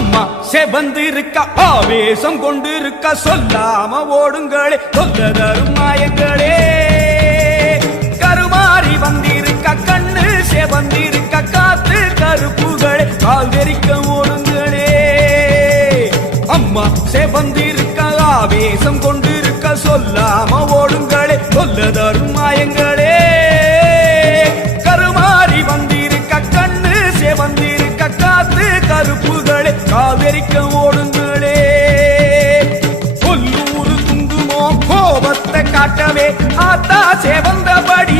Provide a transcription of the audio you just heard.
அம்மா செவந்திருக்க ஆவேசம் கொண்டிருக்க சொல்லாம ஓடுங்களே சொல்ல தரும் மாயங்களே கருமாறி வந்திருக்க கண்ணு செவந்திருக்க காத்து கருப்புகளே கால் வெறிக்க ஓடுங்களே அம்மா செவந்திருக்க ஆவேசம் கொண்டிருக்க சொல்லாம ஓடுங்களே சொல்ல தரும் மாயங்களே கருமாறி வந்திருக்க கண்ணு செவந்திருக்க காத்து கருப்புகளே காவிரிக்க ஓடுங்களே கொல்லூரு குங்குமோ கோபத்தை காட்டவே ஆத்தா செவந்தபடி